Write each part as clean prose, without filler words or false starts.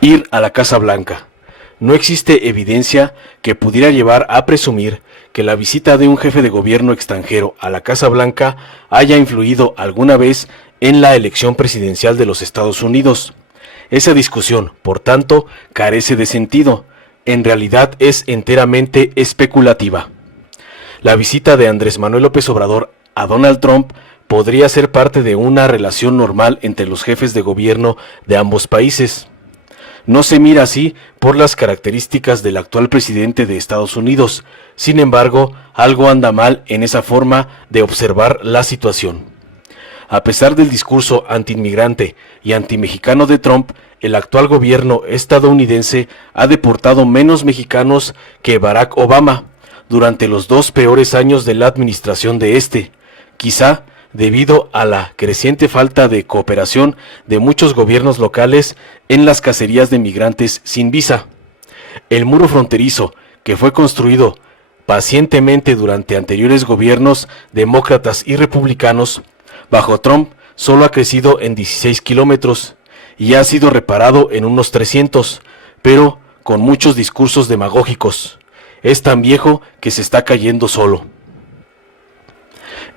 Ir a la Casa Blanca. No existe evidencia que pudiera llevar a presumir que la visita de un jefe de gobierno extranjero a la Casa Blanca haya influido alguna vez en la elección presidencial de los Estados Unidos. Esa discusión, por tanto, carece de sentido. En realidad es enteramente especulativa. La visita de Andrés Manuel López Obrador a Donald Trump podría ser parte de una relación normal entre los jefes de gobierno de ambos países. No se mira así por las características del actual presidente de Estados Unidos. Sin embargo, algo anda mal en esa forma de observar la situación. A pesar del discurso antiinmigrante y antimexicano de Trump, el actual gobierno estadounidense ha deportado menos mexicanos que Barack Obama durante los 2 peores años de la administración de este, quizá debido a la creciente falta de cooperación de muchos gobiernos locales en las cacerías de migrantes sin visa. El muro fronterizo, que fue construido pacientemente durante anteriores gobiernos demócratas y republicanos, bajo Trump solo ha crecido en 16 kilómetros y ha sido reparado en unos 300, pero con muchos discursos demagógicos. Es tan viejo que se está cayendo solo.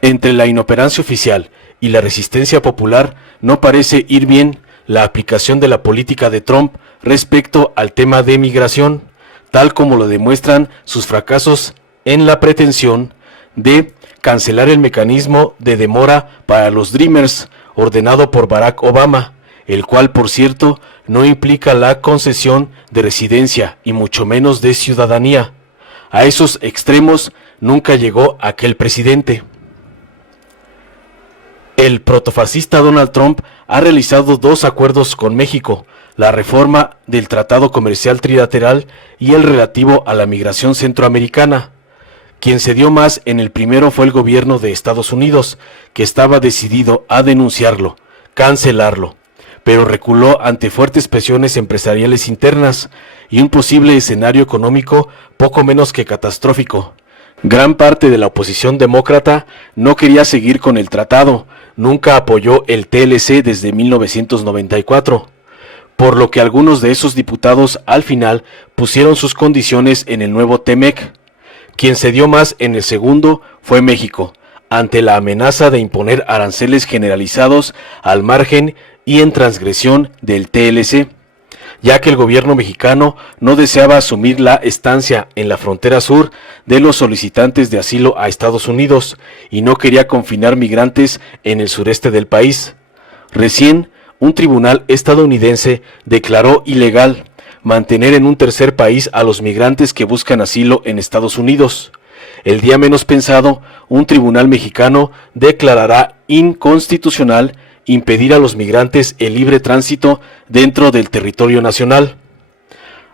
Entre la inoperancia oficial y la resistencia popular no parece ir bien la aplicación de la política de Trump respecto al tema de migración, tal como lo demuestran sus fracasos en la pretensión de cancelar el mecanismo de demora para los Dreamers ordenado por Barack Obama, el cual, por cierto, no implica la concesión de residencia y mucho menos de ciudadanía. A esos extremos nunca llegó aquel presidente. El protofascista Donald Trump ha realizado 2 acuerdos con México, la reforma del Tratado Comercial Trilateral y el relativo a la migración centroamericana. Quien cedió más en el primero fue el gobierno de Estados Unidos, que estaba decidido a denunciarlo, cancelarlo, pero reculó ante fuertes presiones empresariales internas y un posible escenario económico poco menos que catastrófico. Gran parte de la oposición demócrata no quería seguir con el tratado, nunca apoyó el TLC desde 1994, por lo que algunos de esos diputados al final pusieron sus condiciones en el nuevo TEMEC. Quien cedió más en el segundo fue México, ante la amenaza de imponer aranceles generalizados al margen y en transgresión del TLC, ya que el gobierno mexicano no deseaba asumir la estancia en la frontera sur de los solicitantes de asilo a Estados Unidos y no quería confinar migrantes en el sureste del país. Recién, un tribunal estadounidense declaró ilegal mantener en un tercer país a los migrantes que buscan asilo en Estados Unidos. El día menos pensado, un tribunal mexicano declarará inconstitucional impedir a los migrantes el libre tránsito dentro del territorio nacional.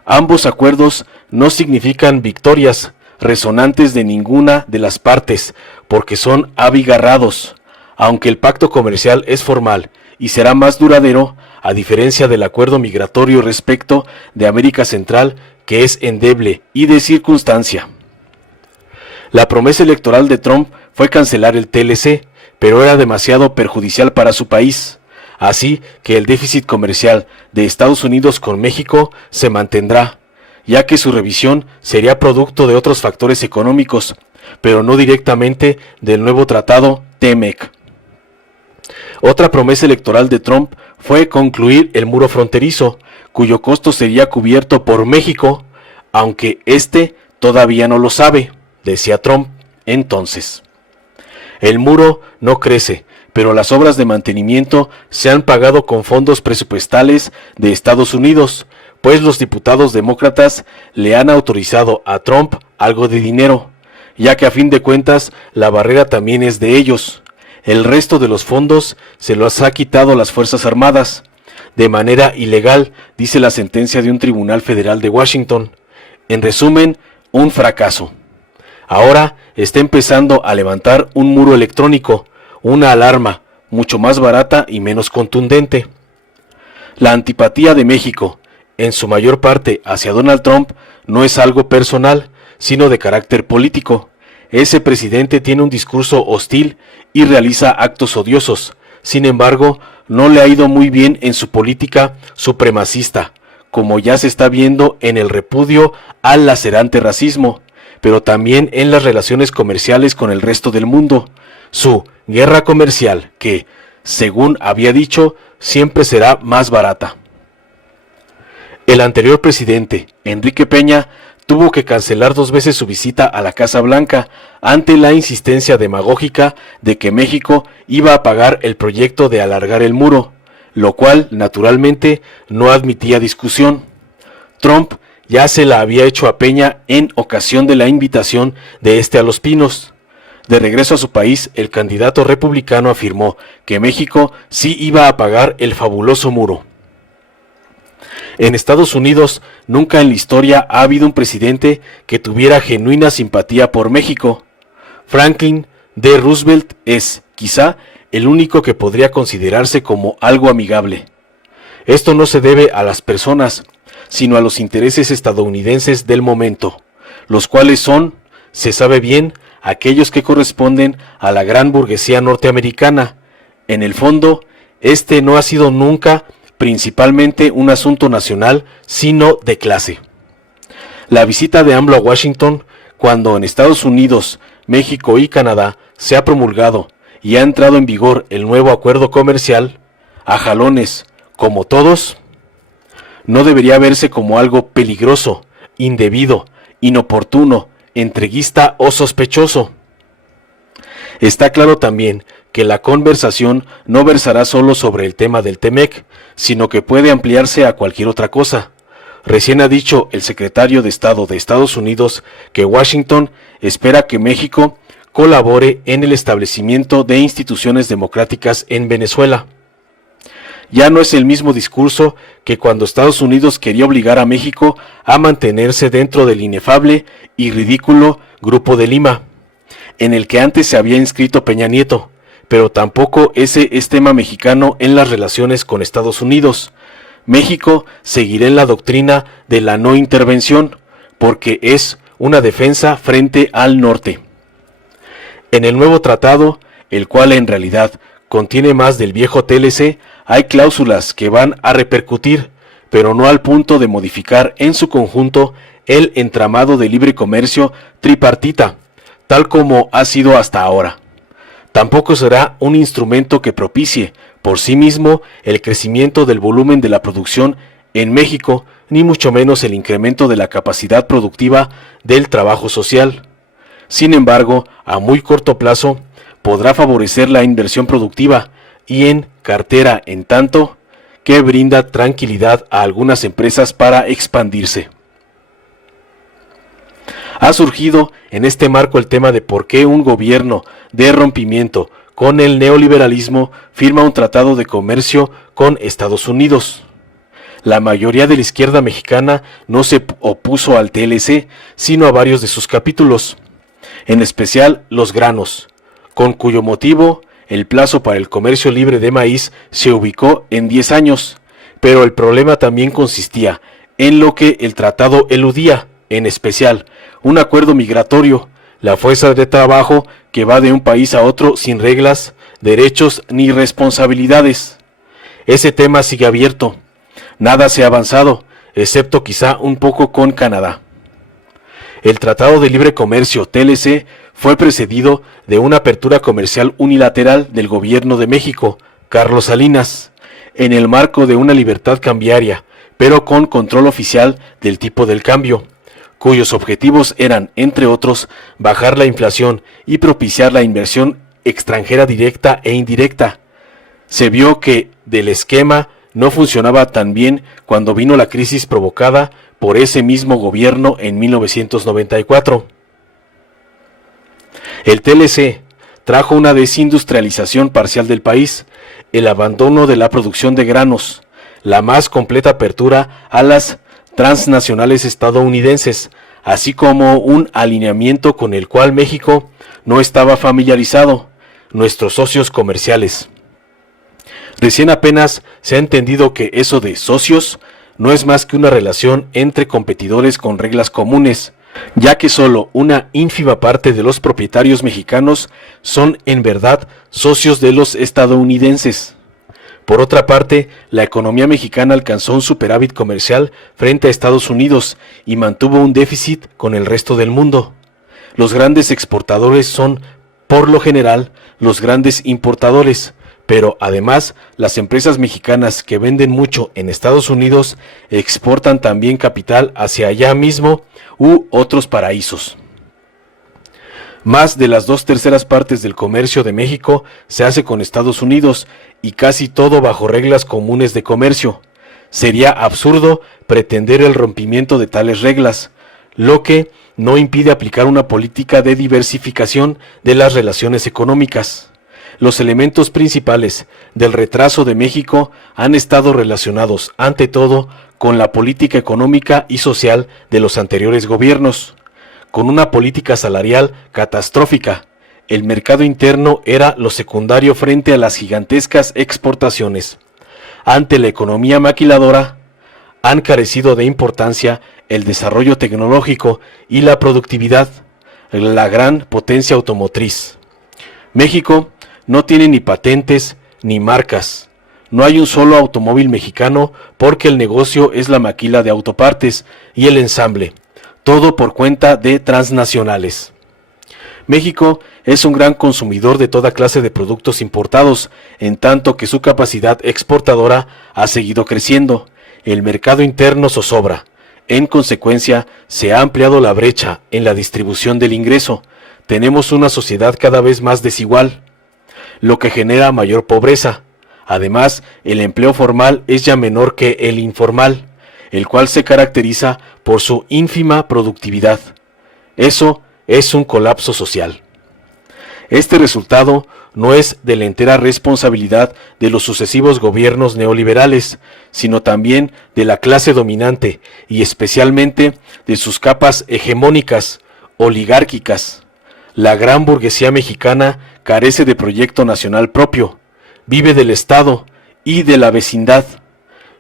Ambos acuerdos no significan victorias resonantes de ninguna de las partes, porque son abigarrados. Aunque el pacto comercial es formal y será más duradero, a diferencia del acuerdo migratorio respecto de América Central, que es endeble y de circunstancia. La promesa electoral de Trump fue cancelar el TLC, pero era demasiado perjudicial para su país, así que el déficit comercial de Estados Unidos con México se mantendrá, ya que su revisión sería producto de otros factores económicos, pero no directamente del nuevo tratado TEMEC. Otra promesa electoral de Trump fue concluir el muro fronterizo, cuyo costo sería cubierto por México, aunque este todavía no lo sabe, decía Trump entonces. El muro no crece, pero las obras de mantenimiento se han pagado con fondos presupuestales de Estados Unidos, pues los diputados demócratas le han autorizado a Trump algo de dinero, ya que a fin de cuentas la barrera también es de ellos. El resto de los fondos se los ha quitado las Fuerzas Armadas, de manera ilegal, dice la sentencia de un tribunal federal de Washington. En resumen, un fracaso. Ahora está empezando a levantar un muro electrónico, una alarma, mucho más barata y menos contundente. La antipatía de México, en su mayor parte hacia Donald Trump, no es algo personal, sino de carácter político. Ese presidente tiene un discurso hostil y realiza actos odiosos. Sin embargo, no le ha ido muy bien en su política supremacista, como ya se está viendo en el repudio al lacerante racismo, pero también en las relaciones comerciales con el resto del mundo, su guerra comercial que, según había dicho, siempre será más barata. El anterior presidente, Enrique Peña, tuvo que cancelar 2 veces su visita a la Casa Blanca ante la insistencia demagógica de que México iba a pagar el proyecto de alargar el muro, lo cual, naturalmente, no admitía discusión. Trump ya se la había hecho a Peña en ocasión de la invitación de este a Los Pinos. De regreso a su país, el candidato republicano afirmó que México sí iba a pagar el fabuloso muro. En Estados Unidos, nunca en la historia ha habido un presidente que tuviera genuina simpatía por México. Franklin D. Roosevelt es, quizá, el único que podría considerarse como algo amigable. Esto no se debe a las personas, sino a los intereses estadounidenses del momento, los cuales son, se sabe bien, aquellos que corresponden a la gran burguesía norteamericana. En el fondo, este no ha sido nunca principalmente un asunto nacional, sino de clase. La visita de AMLO a Washington, cuando en Estados Unidos, México y Canadá se ha promulgado y ha entrado en vigor el nuevo acuerdo comercial, a jalones, como todos, no debería verse como algo peligroso, indebido, inoportuno, entreguista o sospechoso. Está claro también que la conversación no versará solo sobre el tema del TEMEC, sino que puede ampliarse a cualquier otra cosa. Recién ha dicho el secretario de Estado de Estados Unidos que Washington espera que México colabore en el establecimiento de instituciones democráticas en Venezuela. Ya no es el mismo discurso que cuando Estados Unidos quería obligar a México a mantenerse dentro del inefable y ridículo Grupo de Lima, en el que antes se había inscrito Peña Nieto, pero tampoco ese es tema mexicano en las relaciones con Estados Unidos. México seguirá en la doctrina de la no intervención, porque es una defensa frente al norte. En el nuevo tratado, el cual en realidad contiene más del viejo TLC, hay cláusulas que van a repercutir, pero no al punto de modificar en su conjunto el entramado de libre comercio tripartita, tal como ha sido hasta ahora. Tampoco será un instrumento que propicie por sí mismo el crecimiento del volumen de la producción en México, ni mucho menos el incremento de la capacidad productiva del trabajo social. Sin embargo, a muy corto plazo, podrá favorecer la inversión productiva y en cartera, en tanto que brinda tranquilidad a algunas empresas para expandirse. Ha surgido en este marco el tema de por qué un gobierno de rompimiento con el neoliberalismo firma un tratado de comercio con Estados Unidos. La mayoría de la izquierda mexicana no se opuso al TLC, sino a varios de sus capítulos, en especial los granos, con cuyo motivo el plazo para el comercio libre de maíz se ubicó en 10 años, pero el problema también consistía en lo que el tratado eludía, en especial un acuerdo migratorio, la fuerza de trabajo que va de un país a otro sin reglas, derechos ni responsabilidades. Ese tema sigue abierto. Nada se ha avanzado, excepto quizá un poco con Canadá. El Tratado de Libre Comercio, TLC, fue precedido de una apertura comercial unilateral del gobierno de México, Carlos Salinas, en el marco de una libertad cambiaria, pero con control oficial del tipo del cambio, cuyos objetivos eran, entre otros, bajar la inflación y propiciar la inversión extranjera directa e indirecta. Se vio que del esquema no funcionaba tan bien cuando vino la crisis provocada por ese mismo gobierno en 1994. El TLC trajo una desindustrialización parcial del país, el abandono de la producción de granos, la más completa apertura a las transnacionales estadounidenses, así como un alineamiento con el cual México no estaba familiarizado, nuestros socios comerciales. Recién apenas se ha entendido que eso de socios no es más que una relación entre competidores con reglas comunes, ya que solo una ínfima parte de los propietarios mexicanos son en verdad socios de los estadounidenses. Por otra parte, la economía mexicana alcanzó un superávit comercial frente a Estados Unidos y mantuvo un déficit con el resto del mundo. Los grandes exportadores son, por lo general, los grandes importadores, pero además las empresas mexicanas que venden mucho en Estados Unidos exportan también capital hacia allá mismo u otros paraísos. Más de las 2/3 partes del comercio de México se hace con Estados Unidos y casi todo bajo reglas comunes de comercio. Sería absurdo pretender el rompimiento de tales reglas, lo que no impide aplicar una política de diversificación de las relaciones económicas. Los elementos principales del retraso de México han estado relacionados, ante todo, con la política económica y social de los anteriores gobiernos. Con una política salarial catastrófica, el mercado interno era lo secundario frente a las gigantescas exportaciones. Ante la economía maquiladora, han carecido de importancia el desarrollo tecnológico y la productividad, la gran potencia automotriz. México no tiene ni patentes ni marcas. No hay un solo automóvil mexicano porque el negocio es la maquila de autopartes y el ensamble, todo por cuenta de transnacionales. México es un gran consumidor de toda clase de productos importados, en tanto que su capacidad exportadora ha seguido creciendo. El mercado interno zozobra. En consecuencia, se ha ampliado la brecha en la distribución del ingreso. Tenemos una sociedad cada vez más desigual, lo que genera mayor pobreza. Además, el empleo formal es ya menor que el informal, el cual se caracteriza por su ínfima productividad. Eso es un colapso social. Este resultado no es de la entera responsabilidad de los sucesivos gobiernos neoliberales, sino también de la clase dominante y especialmente de sus capas hegemónicas, oligárquicas. La gran burguesía mexicana carece de proyecto nacional propio, vive del Estado y de la vecindad.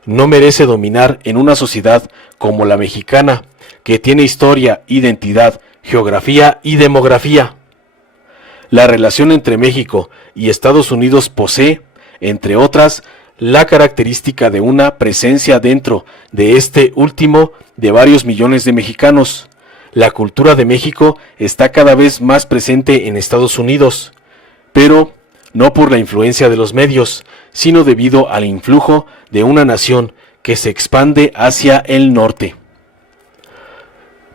No merece dominar en una sociedad como la mexicana, que tiene historia, identidad, geografía y demografía. La relación entre México y Estados Unidos posee, entre otras, la característica de una presencia dentro de este último de varios millones de mexicanos. La cultura de México está cada vez más presente en Estados Unidos, pero no por la influencia de los medios, sino debido al influjo de una nación que se expande hacia el norte.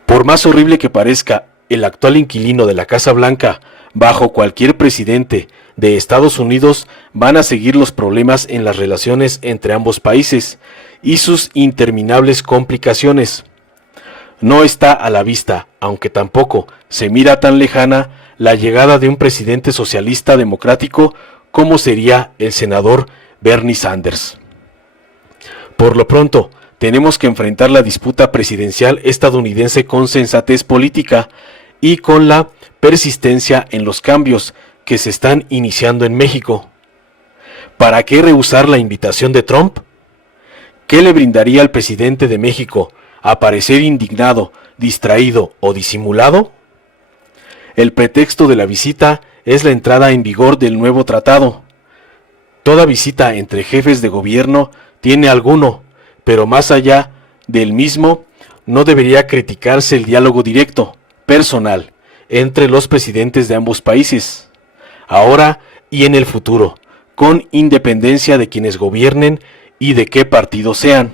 Por más horrible que parezca el actual inquilino de la Casa Blanca, bajo cualquier presidente de Estados Unidos van a seguir los problemas en las relaciones entre ambos países y sus interminables complicaciones. No está a la vista, aunque tampoco se mira tan lejana, la llegada de un presidente socialista democrático como sería el senador Bernie Sanders. Por lo pronto, tenemos que enfrentar la disputa presidencial estadounidense con sensatez política y con la persistencia en los cambios que se están iniciando en México. ¿Para qué rehusar la invitación de Trump? ¿Qué le brindaría al presidente de México aparecer indignado, distraído o disimulado? El pretexto de la visita es la entrada en vigor del nuevo tratado. Toda visita entre jefes de gobierno tiene alguno, pero más allá del mismo, no debería criticarse el diálogo directo, personal, entre los presidentes de ambos países, ahora y en el futuro, con independencia de quienes gobiernen y de qué partido sean.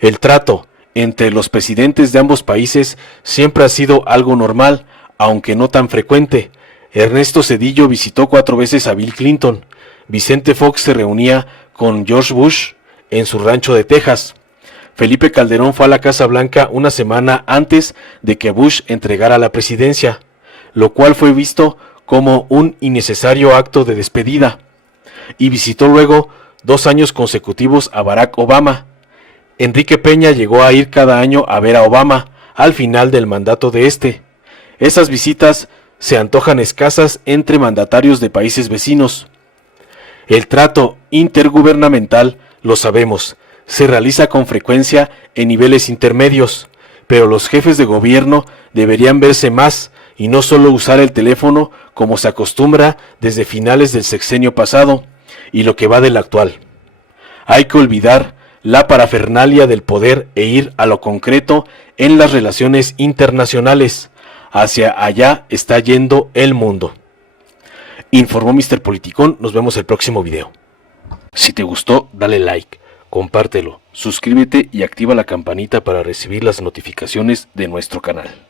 El trato entre los presidentes de ambos países siempre ha sido algo normal, aunque no tan frecuente. Ernesto Zedillo visitó 4 veces a Bill Clinton. Vicente Fox se reunía con George Bush en su rancho de Texas. Felipe Calderón fue a la Casa Blanca una semana antes de que Bush entregara la presidencia, lo cual fue visto como un innecesario acto de despedida, y visitó luego 2 años consecutivos a Barack Obama. Enrique Peña llegó a ir cada año a ver a Obama al final del mandato de este. Esas visitas se antojan escasas entre mandatarios de países vecinos. El trato intergubernamental, lo sabemos, se realiza con frecuencia en niveles intermedios, pero los jefes de gobierno deberían verse más y no solo usar el teléfono como se acostumbra desde finales del sexenio pasado, y lo que va del actual. Hay que olvidar la parafernalia del poder e ir a lo concreto en las relaciones internacionales. Hacia allá está yendo el mundo. Informó Mr. Politicón, nos vemos el próximo video. Si te gustó, dale like, compártelo, suscríbete y activa la campanita para recibir las notificaciones de nuestro canal.